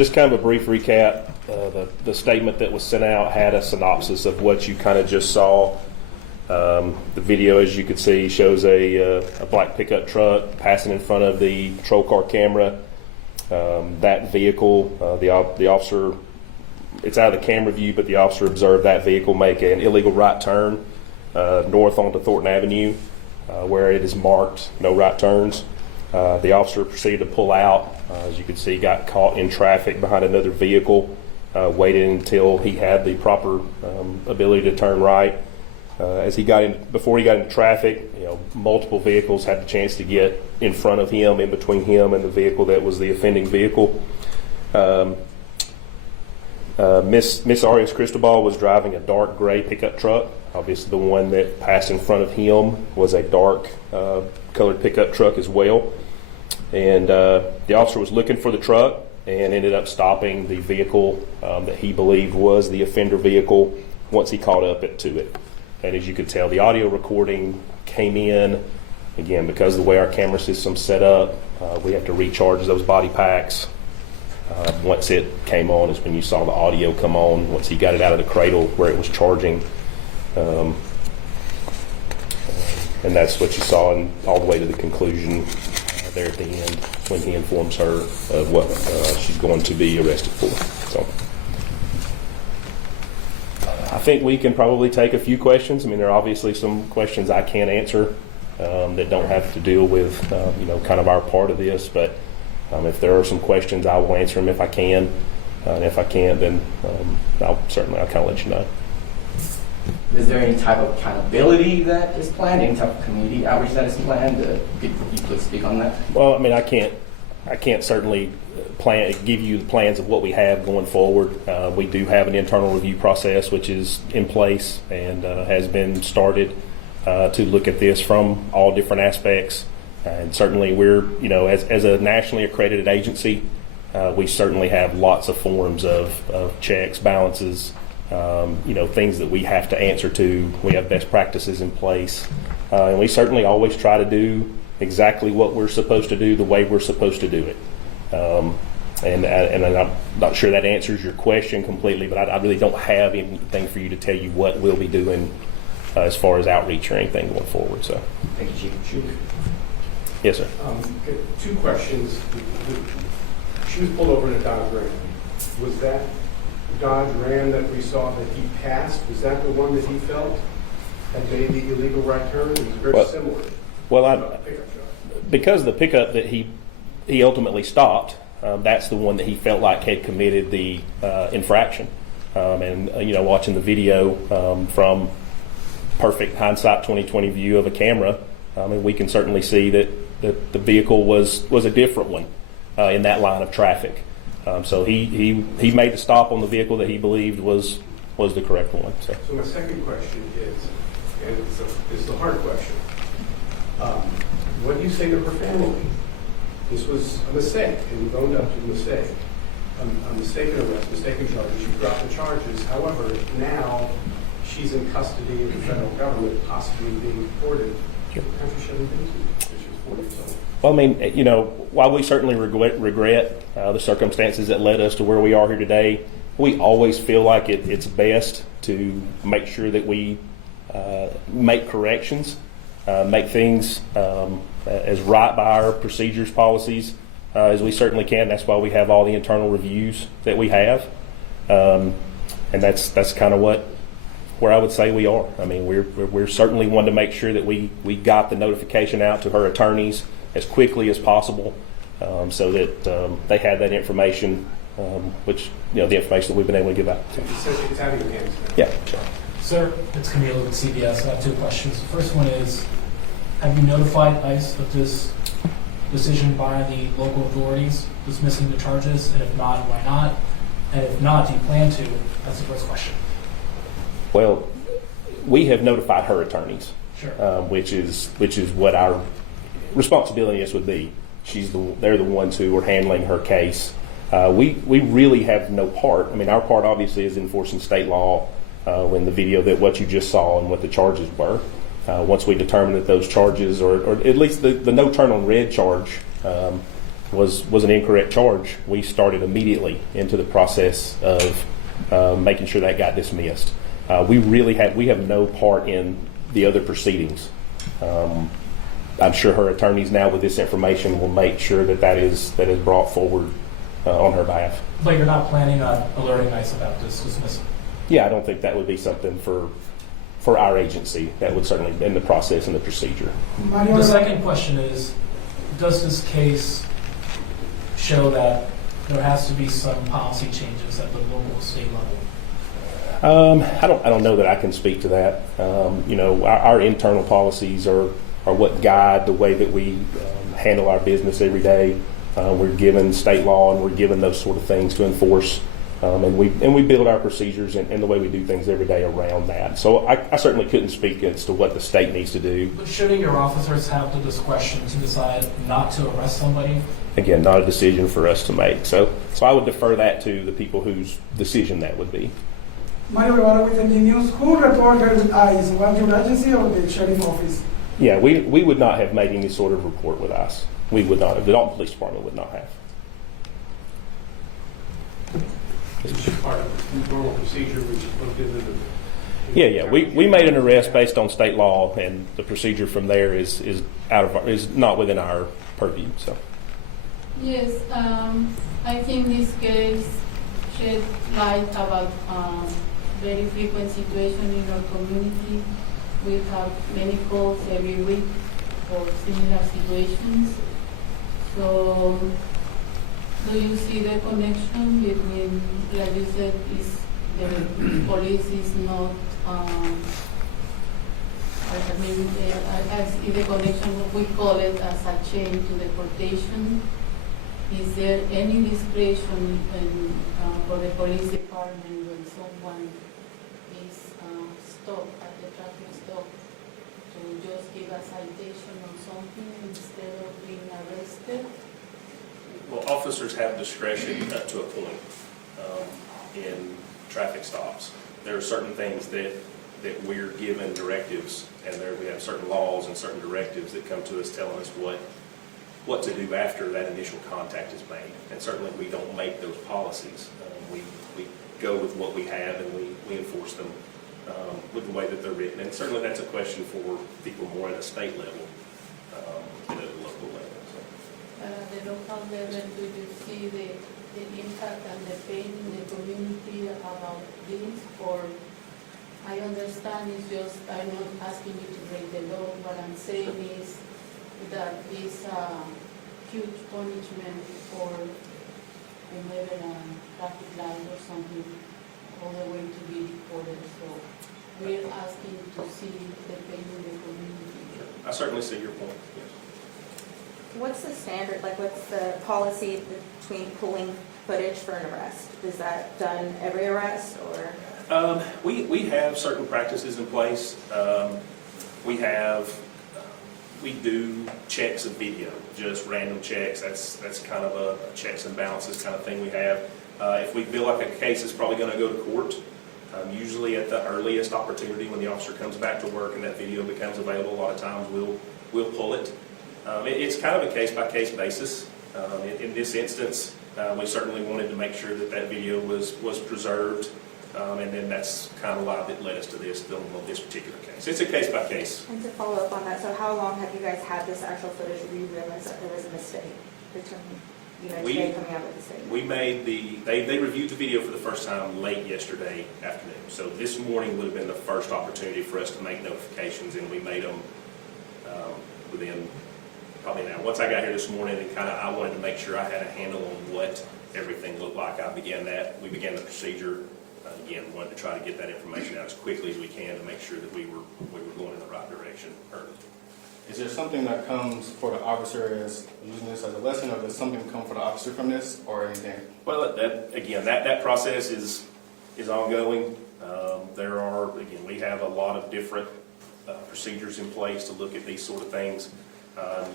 Just kind of a brief recap. The statement that was sent out had a synopsis of what you kind of just saw. The video, as you can see, shows a black pickup truck passing in front of the patrol car camera. That vehicle, the officer, it's out of the camera view, but the officer observed that vehicle make an illegal right turn north onto Thornton Avenue, where it is marked no right turns. The officer proceeded to pull out. As you can see, got caught in traffic behind another vehicle, waited until he had the proper ability to turn right. Before he got into traffic, multiple vehicles had the chance to get in front of him, in between him and the vehicle that was the offending vehicle. Miss Arias-Cristobal was driving a dark gray pickup truck. Obviously, the one that passed in front of him was a dark colored pickup truck as well. And the officer was looking for the truck and ended up stopping the vehicle that he believed was the offender vehicle once he caught up to it. And as you could tell, the audio recording came in. Again, because of the way our camera system's set up, we have to recharge those body packs. Once it came on is when you saw the audio come on, once he got it out of the cradle where it was charging. And that's what you saw all the way to the conclusion there at the end when he informs her of what she's going to be arrested for. So I think we can probably take a few questions. I mean, there are obviously some questions I can't answer that don't have to deal with, kind of our part of this. But if there are some questions, I will answer them if I can. And if I can't, then I'll kind of let you know. Is there any type of accountability that is planned? Any type of community outreach that is planned? Could you please speak on that? Well, I mean, I can't certainly give you the plans of what we have going forward. We do have an internal review process which is in place and has been started to look at this from all different aspects. And certainly we're, as a nationally accredited agency, we certainly have lots of forms of checks, balances, things that we have to answer to. We have best practices in place. And we certainly always try to do exactly what we're supposed to do the way we're supposed to do it. And I'm not sure that answers your question completely, but I really don't have anything for you to tell you what we'll be doing as far as outreach or anything going forward. So, thank you, Chief. Yes, sir. Two questions. She was pulled over in a Dodge Ram. Was that Dodge Ram that we saw that he passed? Was that the one that he felt had made the illegal right turn? It was very similar. Well, because the pickup that he ultimately stopped, that's the one that he felt like had committed the infraction. Watching the video from perfect hindsight 2020 view of a camera, we can certainly see that the vehicle was a different one in that line of traffic. So he made the stop on the vehicle that he believed was the correct one. So my second question is, and it's a hard question. What do you say to her family? This was a mistake, and you've owned up to the mistake. A mistaken arrest, mistaken charges. You dropped the charges. However, now she's in custody of the federal government, possibly being deported. Sure. The country should have been to. She was 40 years old. Well, I mean, while we certainly regret the circumstances that led us to where we are here today, we always feel like it's best to make sure that we make corrections, make things as right by our procedures, policies as we certainly can. That's why we have all the internal reviews that we have, and that's kind of where I would say we are. I mean, we're certainly one to make sure that we got the notification out to her attorneys as quickly as possible, so that they had that information, which the information that we've been able to give out. It's out of your hands. Yeah. Sir, it's Camilo with CBS. I have two questions. The first one is, have you notified ICE of this decision by the local authorities dismissing the charges? And if not, why not? And if not, do you plan to? That's the first question. Well, we have notified her attorneys, sure. Which is what our responsibility would be. They're the ones who are handling her case. We really have no part. I mean, our part obviously is enforcing state law. When the video that what you just saw and what the charges were. Once we determine that those charges, or at least the no turn on red charge, was an incorrect charge, we started immediately into the process of making sure that got dismissed. We have no part in the other proceedings. I'm sure her attorneys now with this information will make sure that is brought forward on her behalf. But you're not planning on alerting ICE about this dismissal? Yeah, I don't think that would be something for our agency. That would certainly be in the process and the procedure. The second question is, does this case show that there has to be some policy changes at the local state level? I don't know that I can speak to that. Our internal policies are what guide the way that we handle our business every day. We're given state law and we're given those sort of things to enforce, and we build our procedures and the way we do things every day around that. So I certainly couldn't speak as to what the state needs to do. But shouldn't your officers have the discretion to decide not to arrest somebody? Again, not a decision for us to make. So I would defer that to the people whose decision that would be. Mario Guevara with ND News. Who reported with ICE? Was your agency or the sheriff office? Yeah, we would not have made any sort of report with ICE. We would not have. The Dalton Police Department would not have. It's just part of the normal procedure, which is looked into the... Yeah. We made an arrest based on state law, and the procedure from there is not within our purview. So. Yes, I think this case shed light about very frequent situation in our community. We have many calls every week for similar situations. So, do you see the connection between, like you said, is the police is not, I see the connection, we call it as a chain to deportation. Is there any discretion for the police department when someone is stopped at the traffic stop to just give a citation or something instead of being arrested? Well, officers have discretion up to a point in traffic stops. There are certain things that we're given directives, and there we have certain laws and certain directives that come to us telling us what to do after that initial contact is made. And certainly we don't make those policies. We go with what we have and we enforce them with the way that they're written. And certainly that's a question for people more at a state level than at a local level. So. At the local level, do you see the impact and the pain in the community about this? Or I understand it's just, I'm not asking you to break the law. What I'm saying is that it's a huge punishment for maybe a traffic light or something all the way to be deported. So we're asking to see the pain in the community. I certainly see your point, yes. What's the standard, like what's the policy between pulling footage for an arrest? Is that done every arrest or? We have certain practices in place. We do checks of video, just random checks. That's kind of a checks and balances kind of thing we have. If we feel like a case is probably going to go to court, usually at the earliest opportunity when the officer comes back to work and that video becomes available, a lot of times we'll pull it. It's kind of a case-by-case basis. In this instance, we certainly wanted to make sure that video was preserved. And then that's kind of why that led us to this particular case. It's a case-by-case. And to follow up on that, so how long have you guys had this actual footage where you realized that there was a mistake between, today coming out with the statement? We made they reviewed the video for the first time late yesterday afternoon. So this morning would have been the first opportunity for us to make notifications, and we made them within probably an hour. Once I got here this morning, and I wanted to make sure I had a handle on what everything looked like. We began the procedure. Again, we wanted to try to get that information out as quickly as we can to make sure that we were going in the right direction early. Is there something that comes for the officer as using this as a lesson, or does something come for the officer from this, or anything? Well, that process is ongoing. We have a lot of different procedures in place to look at these sort of things,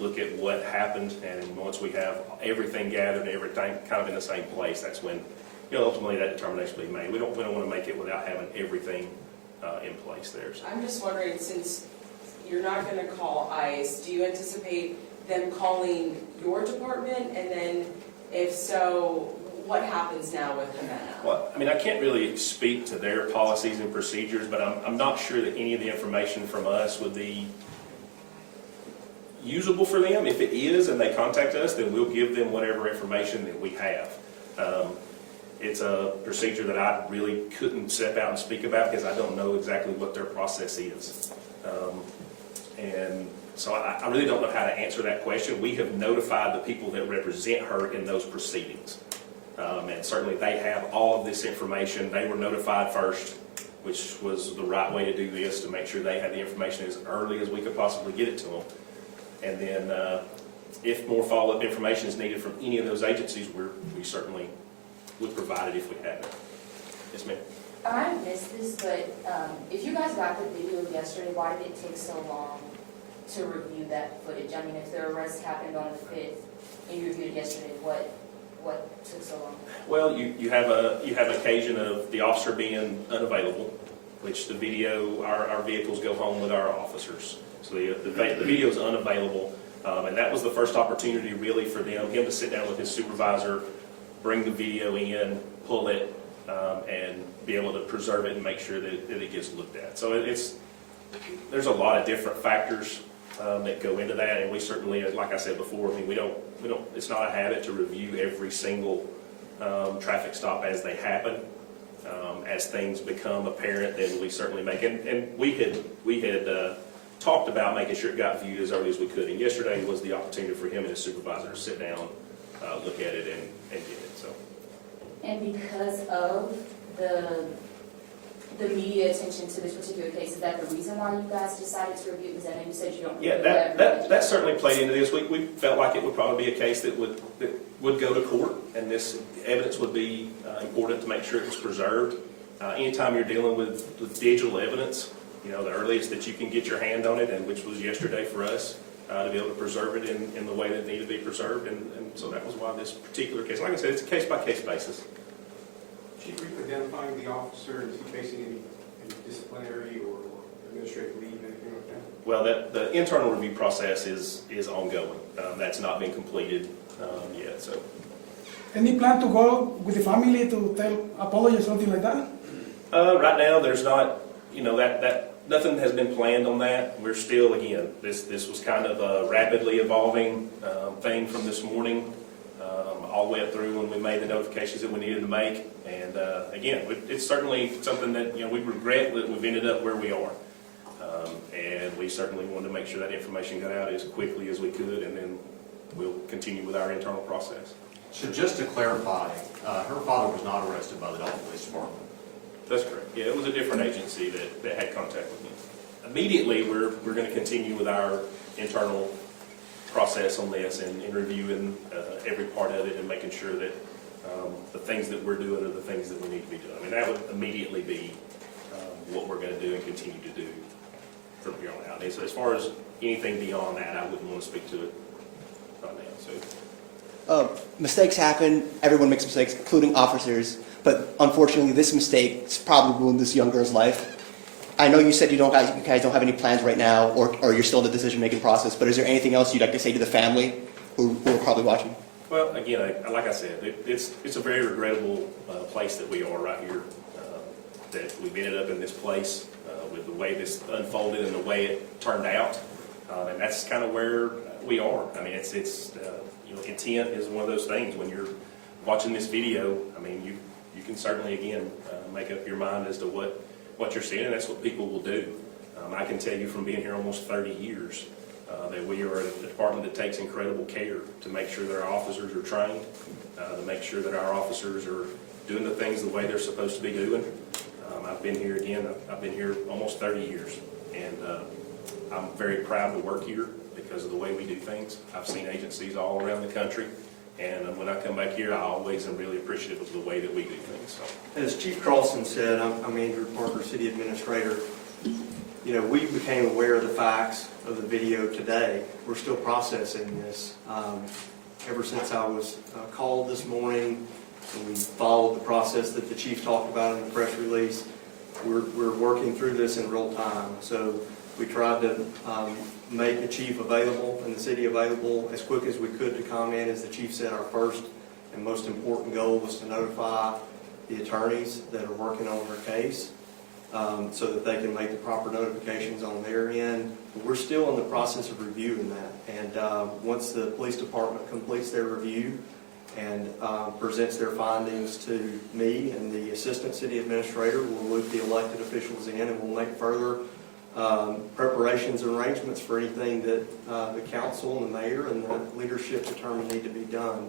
look at what happened, and once we have everything gathered, everything kind of in the same place, that's when ultimately that determination will be made. We don't want to make it without having everything in place there. So. I'm just wondering, since you're not going to call ICE, do you anticipate them calling your department? And then if so, what happens now with Ximena? Well, I mean, I can't really speak to their policies and procedures, but I'm not sure that any of the information from us would be usable for them. If it is and they contact us, then we'll give them whatever information that we have. It's a procedure that I really couldn't step out and speak about because I don't know exactly what their process is. And so I really don't know how to answer that question. We have notified the people that represent her in those proceedings. And certainly they have all of this information. They were notified first, which was the right way to do this, to make sure they had the information as early as we could possibly get it to them. And then if more follow-up information is needed from any of those agencies, we certainly would provide it if we had it. Yes, ma'am. I missed this, but if you guys got the video yesterday, why did it take so long to review that footage? I mean, if the arrest happened on the 5th and you reviewed it yesterday, what took so long? Well, you have an occasion of the officer being unavailable, which the video, our vehicles go home with our officers. So the video is unavailable, and that was the first opportunity really for him to sit down with his supervisor, bring the video in, pull it, and be able to preserve it and make sure that it gets looked at. So there's a lot of different factors that go into that, and we certainly, like I said before, I mean, we don't. It's not a habit to review every single traffic stop as they happen. As things become apparent, then we certainly make it. And we had talked about making sure it got viewed as early as we could. And yesterday was the opportunity for him and his supervisor to sit down, look at it, and get it. So. And because of the media attention to this particular case, is that the reason why you guys decided to review it? Because I know you said you don't review that certainly played into this. We felt like it would probably be a case that would go to court, and this evidence would be important to make sure it was preserved. Anytime you're dealing with digital evidence, the earliest that you can get your hand on it, and which was yesterday for us, to be able to preserve it in the way that it needed to be preserved, and so that was why this particular case, like I said, it's a case-by-case basis. Chief, are you identifying the officer? Is he facing any disciplinary or administrative leave, anything like that? Well, the internal review process is ongoing. That's not been completed yet. So, Any plan to go with the family to tell apology or something like that? right now, there's not. That nothing has been planned on that. We're still, again, this was kind of a rapidly evolving thing from this morning, all the way up through when we made the notifications that we needed to make. And again, it's certainly something that we regret that we've ended up where we are. And we certainly wanted to make sure that information got out as quickly as we could, and then we'll continue with our internal process. So just to clarify, her father was not arrested by the Dalton Police Department. That's correct. Yeah, it was a different agency that had contact with him. Immediately, we're going to continue with our internal process on this and reviewing every part of it and making sure that the things that we're doing are the things that we need to be doing. I mean, that would immediately be what we're going to do and continue to do from here on out. And so as far as anything beyond that, I wouldn't want to speak to it right now. So. Mistakes happen. Everyone makes mistakes, including officers. But unfortunately, this mistake probably ruined this young girl's life. I know you said you guys don't have any plans right now, or you're still in the decision-making process. But is there anything else you'd like to say to the family who are probably watching? Well, again, like I said, it's a very regrettable place that we are right here. That we've ended up in this place with the way this unfolded and the way it turned out, and that's kind of where we are. I mean, it's intent is one of those things. When you're watching this video, I mean, you can certainly again make up your mind as to what you're seeing, and that's what people will do. I can tell you from being here almost 30 years that we are a department that takes incredible care to make sure that our officers are trained, to make sure that our officers are doing the things the way they're supposed to be doing. I've been here almost 30 years, and I'm very proud to work here because of the way we do things. I've seen agencies all around the country, and when I come back here, I always am really appreciative of the way that we do things. So. As Chief Crossen said, I'm Andrew Parker, City Administrator. We became aware of the facts of the video today. We're still processing this. Ever since I was called this morning, and we followed the process that the Chief talked about in the press release, we're working through this in real time. So We tried to make the chief available and the city available as quick as we could to comment. As the chief said, our first and most important goal was to notify the attorneys that are working on her case so that they can make the proper notifications on their end. We're still in the process of reviewing that. And once the police department completes their review and presents their findings to me and the assistant city administrator, we'll loop the elected officials in and we'll make further preparations and arrangements for anything that the council and the mayor and the leadership determine need to be done.